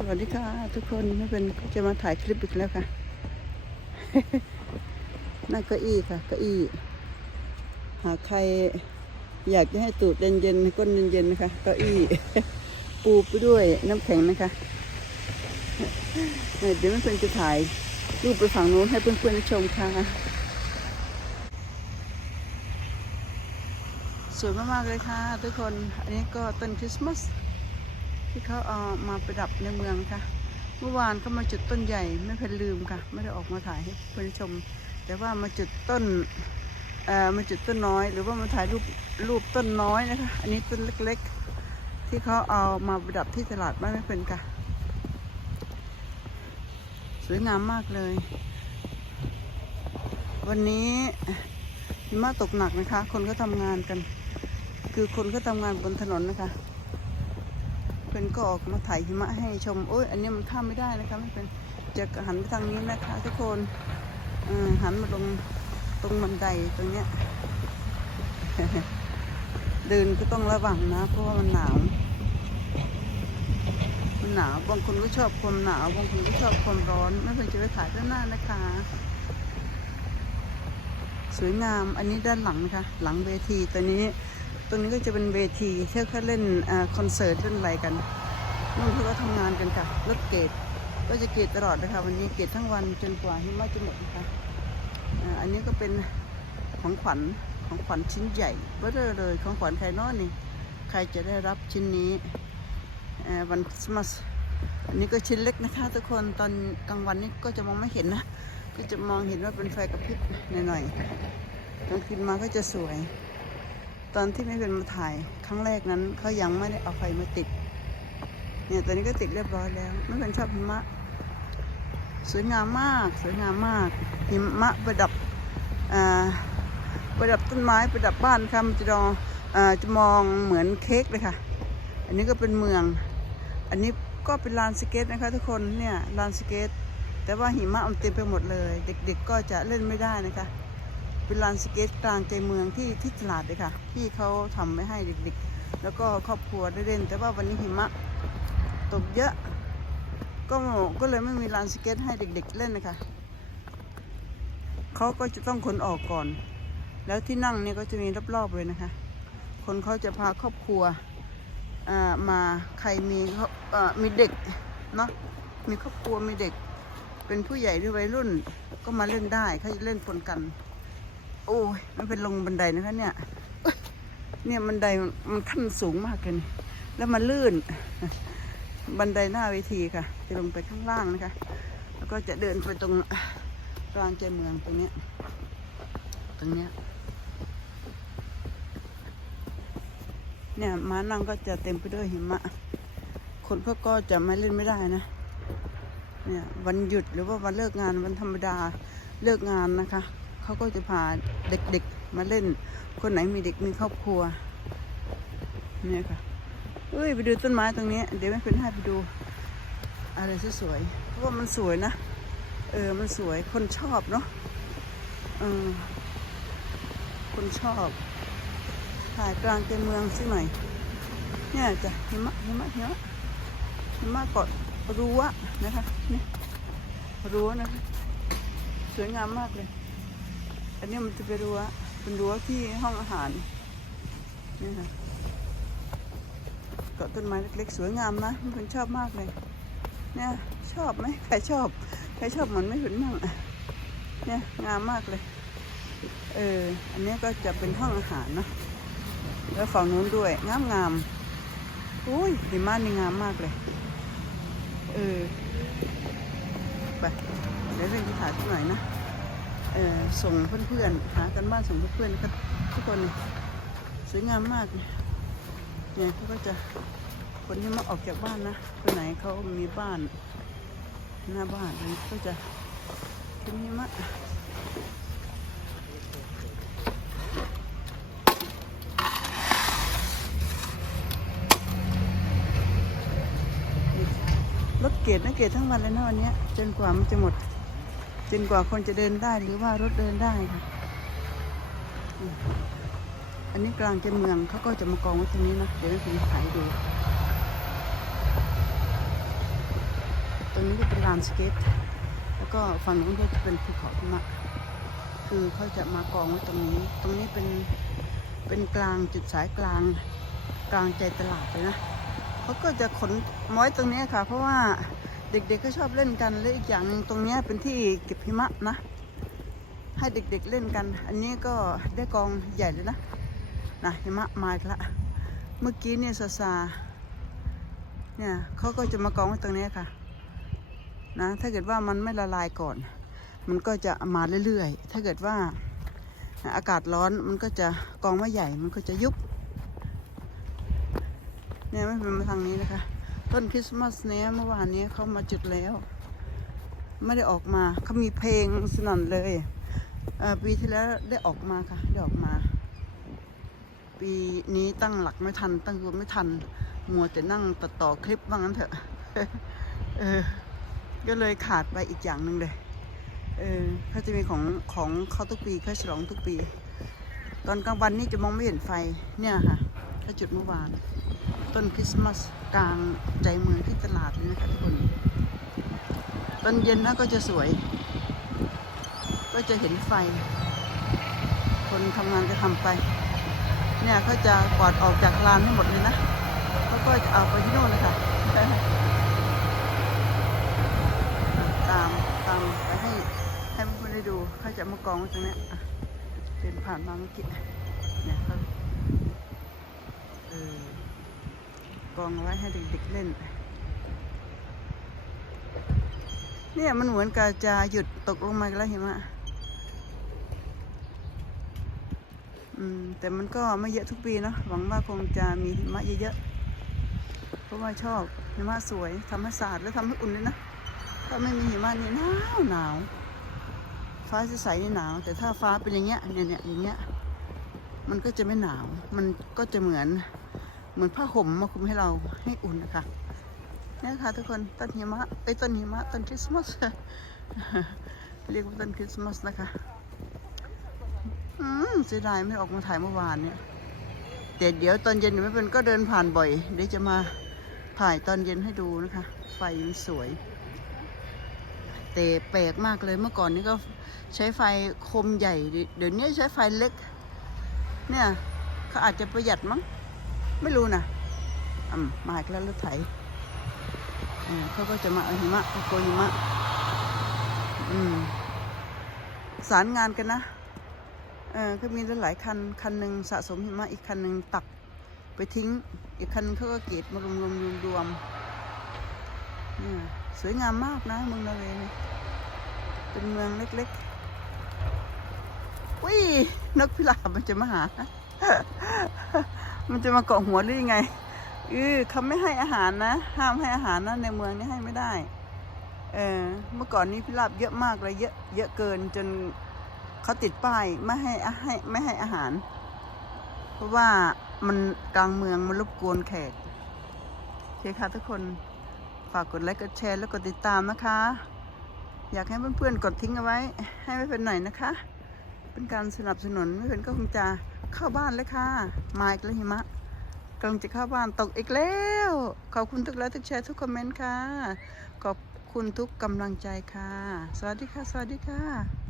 สวัสดีค่ะ ทุกคนไม่เป็นจะมาถ่ายคลิปอีกแล้วค่ะ นั่งเก้าอี้ค่ะเก้าอี้ หากใครอยากจะให้ตูดเย็นๆก้นเย็นๆนะคะเก้าอี้ ปูไปด้วยน้ำแข็งนะคะ เดี๋ยวไม่เป็นจะถ่ายรูปไปฝั่งโน้นให้เพื่อนๆชมค่ะ สวยมากๆเลยค่ะ ทุกคน อันนี้ก็ต้นคริสต์มาส ที่เขาเอามาประดับในเมืองค่ะ เมื่อวานก็มาจุดต้นใหญ่ไม่เพนลืมค่ะ ไม่ได้ออกมาถ่ายให้เพื่อนชม แต่ว่ามาจุดต้นเอ่อมาจุดต้นน้อย หรือว่ามาถ่ายรูปรูปต้นน้อยนะคะ อันนี้ต้นเล็ก ๆ ที่เขาเอามาประดับที่ตลาดบ้านไม่เป็นค่ะ สวยงามมากเลย วันนี้หิมะตกหนักนะคะ คนก็ทำงานกัน คือคนก็ทำงานบนถนนนะคะ พื่อนก็ออกมาถ่ายหิมะให้ชมโอ้ยอันนี้มันข้ามไม่ได้นะคะไม่เป็นจะหันไปทางนี้นะคะ ทุกคนหันมาลงตรงบันไดตรงเนี้ยเดินก็ต้องระวังนะเพราะว่ามันหนาวมันหนาวบางคนก็ชอบความหนาวบางคนก็ชอบความร้อน ไม่เป็นจะไปถ่ายด้านหน้านะคะ สวยงามอันนี้ด้านหลังนะคะ หลังเวทีตัวนี้ ตรงนี้ก็จะเป็นเวทีเที่เขาเล่นคอนเสิร์ตเล่นอะไรกันนู่นเขาก็ทำงานกันค่ะรถเกตก็จะเกตตลอดนะคะวันนี้เกตทั้งวันจนกว่าหิมะจะหมดนะคะอันนี้ก็เป็นของขวัญของขวัญชิ้นใหญ่เบ้อเร่อเลยของขวัญใครน้อนี่ใครจะได้รับชิ้นนี้วันคริสต์มาสอันนี้ก็ชิ้นเล็กนะคะ ทุกคนตอนกลางวันนี่ก็จะมองไม่เห็นนะก็จะมองเห็นว่าเป็นไฟกระพริบหน่อยๆกลางคืนมาก็จะสวย อนที่ไม่เป็นมาถ่ายครั้งแรกนั้นเขายังไม่ได้เอาไฟมาติด เนี่ยตอนนี้ก็ติดเรียบร้อยแล้วไม่เป็นชอบหิมะ สวยงามมาก สวยงามมากหิมะประดับประดับต้นไม้ประดับบ้านค่ะมันจะดองอจะมองเหมือนเค้กเลยค่ะ อันนี้ก็เป็นเมือง อันนี้ก็เป็นลานสเก็ตนะคะ ทุกคนเนี่ยลานสเก็ตแต่ว่าหิมะมันเต็มไปหมดเลย เด็กๆก็จะเล่นไม่ได้นะคะ เป็นลานสเก็ตกลางใจเมืองที่ที่ตลาดเลยค่ะ ที่เขาทำไว้ให้เด็กๆ แล้วก็ครอบครัวได้เล่น แต่ว่าวันนี้หิมะตกเยอะ ก็ก็เลยไม่มีลานสเก็ตให้เด็ก ๆ เล่นนะคะเขาก็จะต้องขนออกก่อน แล้วที่นั่งเนี่ยก็จะมีรอบๆเลยนะคะ คนเขาจะพาครอบครัวอ่ามาใครมีอ่อมีเด็กเนาะมีครอบครัวมีเด็ก เป็นผู้ใหญ่หรือวัยรุ่นก็มาเล่นได้เขาจะเล่นปนกัน โอ้ยมันเป็นลงบันไดนะคะเนี่ยเนี่ยบันไดมันขั้นสูงมากเลยแล้วมันลื่น บันไดหน้าเวทีค่ะ จะลงไปข้างล่างนะคะ แล้วก็จะเดินไปตรงกลางใจเมืองตรงนี้ตรงเนี้ยเนี่ยม้านั่งก็จะเต็มไปด้วยหิมะ คนเขาก็จะไมาเล่นไม่ได้นะ เนี่ยวันหยุดหรือว่าวันเลิกงานวันธรรมดาเลิกงานนะคะ เขาก็จะพาเด็กๆมาเล่น คนไหนมีเด็กมีครอบครัว เนี่ยค่ะเอ้ยไปดูต้นไม้ตรงนี้ เดี๋ยวแม่เป็นให้ไปดู อะไรสวยๆเพราะว่ามันสวยนะ เออมันสวยคนชอบเนาะเออคนชอบถ่ายกลางใจเมืองสิหน่อยเนี่ยจ้ะหิมะหิมะหิมะหิมะเกาะรั้วนะคะนี่รั้วนะคะสวยงามมากเลย อันนี้มันจะเป็นรั้วเป็นรั้วที่ห้องอาหารนี่ค่ะเกาะต้นไม้เล็กๆ สวยงามนะมันชอบมากเลย เนี่ยชอบไหมใครชอบใครชอบเหมือนไม่เห็นมั่งเนี่ยงามมากเลย เอออันนี้ก็จะเป็นห้องอาหารเนาะแล้วฝั่งนู้นด้วยงามงามๆอุ้ยหิมะนี่งามมากเลยเออไปเดี๋ยวเรื่องที่ถ่ายสักหน่อยนะ ส่งเพื่อนๆหากันบ้านส่งเพื่อนๆกันทุกคนสวยงามมากเนี่ยเนี่ยเขาก็จะคนที่มาออกจากบ้านนะคนไหนเขามีบ้านหน้าบ้านอะไรก็จะเป็นหิมะรถเกตนะเกตทั้งวันเลยนะวันนี้จนกว่ามันจะหมด จนกว่าคนจะเดินได้หรือว่ารถเดินได้ค่ะ อันนี้กลางใจเมืองเขาก็จะมากองไว้ตรงนี้นะเดี๋ยวให้คุณถ่ายดู ตรงนี้ก็เป็นลานสเก็ต แล้วก็ฝั่งนู้นก็จะเป็นภูเขาหิมะคือเขาจะมากองไว้ตรงนี้ ตรงนี้เป็นเป็นกลางจุดสายกลางกลางใจตลาดเลยนะเขาก็จะขนม้อยตรงนี้ค่ะ เพราะว่า เด็กๆก็ชอบเล่นกันและอีกอย่างตรงนี้เป็นที่เก็บหิมะนะ ให้เด็กๆเล่นกัน อันนี้ก็ได้กองใหญ่เลยนะนะหิมะมาอีกละเมื่อกี้เนี่ยซาซาเนี่ยเขาก็จะมากองไว้ตรงนี้ค่ะนะถ้าเกิดว่ามันไม่ละลายก่อน มันก็จะมาเรื่อยๆ ถ้าเกิดว่าอากาศร้อนมันก็จะกองไม่ใหญ่มันก็จะยุบเนี่ยไม่เป็นมาทางนี้นะคะ ต้นคริสต์มาสเนี้ยเมื่อวานนี้เขามาจุดแล้ว ไม่ได้ออกมาเขามีเพลงสนั่นเลยปีที่แล้วได้ออกมาค่ะได้ออกมา ปีนี้ตั้งหลักไม่ทัน ตั้งตัวไม่ทัน มัวแต่นั่งตัดต่อคลิปว่างั้นเถอะเออก็เลยขาดไปอีกอย่างหนึ่งเลยเออเขาจะมีของของเขาทุกปีเขาฉลองทุกปี ตอนกลางวันนี่จะมองไม่เห็นไฟเนี่ยค่ะเขาจุดเมื่อวาน ต้นคริสต์มาสกลางใจเมืองที่ตลาดเลยนะคะทุกคน ตอนเย็นนะก็จะสวย ก็จะเห็นไฟ คนทำงานจะทำไป เนี่ยเขาจะกวาดออกจากลานให้หมดเลยนะแล้วก็จะเอาไปที่โน่นเลยค่ะตามตามไปให้ให้เพื่อนได้ดูเขาจะมากองตรงนี้เดินผ่านมาเมื่อกี้เนี่ยเขาเออ กองเอาไว้ให้เด็กๆเล่น เนี่ยมันเหมือนกับจะหยุดตกลงมากแล้วเห็นไหมอืมแต่มันก็ไม่เยอะทุกปีเนาะหวังว่าคงจะมีหิมะเยอะๆเพราะว่าชอบหิมะสวยทำให้สะอาดและทำให้อุ่นเลยนะถ้าไม่มีหิมะนี่หนาวหนาวฟ้าใสๆนี่หนาว แต่ถ้าฟ้าเป็นอย่างเงี้ยเนี่ยเนี่ยอย่างเงี้ยมันก็จะไม่หนาว มันก็จะเหมือน เหมือนผ้าห่มมาคลุมให้เราให้อุ่นนะคะเนี่ยค่ะทุกคนต้นหิมะไอ้ต้นหิมะต้นคริสต์มาสเรียกว่าต้นคริสต์มาสนะคะอืมเสียดายไม่ออกมาถ่ายเมื่อวานเนี่ยแต่เดี๋ยวตอนเย็นเดี๋ยวไม่เป็นก็เดินผ่านบ่อยเดี๋ยวจะมาถ่ายตอนเย็นให้ดูนะคะ ไฟมันสวย แต่แปลกมากเลยเมื่อก่อนนี้ก็ใช้ไฟคมใหญ่ เดี๋ยวนี้ใช้ไฟเล็ก เนี่ยเขาอาจจะประหยัดมั้ง ไม่รู้นะอืมมาอีกแล้วรถไถเออเขาก็จะมาเอาหิมะเอโกยหิมะ อืมสารงานกันนะเออเขามีหลายคัน คันหนึ่งสะสมหิมะ อีกคันหนึ่งตักไปทิ้ง อีกคันเขาก็เกตมารวมรวมรวมรวมเนี่ยสวยงามมากนะเมืองนอร์เวย์เนี่ยเป็นเมืองเล็กๆวินกพิราบมันจะมาหา มันจะมาเกาะหัวหรือยังไงเออเขาไม่ให้อาหารนะ ห้ามให้อาหารนะในเมืองนี่ให้ไม่ได้ เออเมื่อก่อนนี้พิราบเยอะมากเลยเยอะเยอะเกินจนเขาติดป้ายไม่ให้อาให้ไม่ให้อาหาร เพราะว่ามันกลางเมืองมันรบกวนแขกโอเคค่ะทุกคนฝากกดไลค์กดแชร์แล้วกดติดตามนะคะ อยากให้เพื่อนๆกดทิ้งเอาไว้ ให้ไม่เป็นหน่อยนะคะ เป็นการสนับสนุนไม่เป็นก็คงจะ เข้าบ้านเลยค่ะ มาอีกแล้วหิมะกำลังจะเข้าบ้านตกอีกแล้ว ขอบคุณทุกไลค์ทุกแชร์ทุกคอมเมนต์ค่ะ ขอบคุณทุกกำลังใจค่ะ สวัสดีค่ะ สวัสดีค่ะ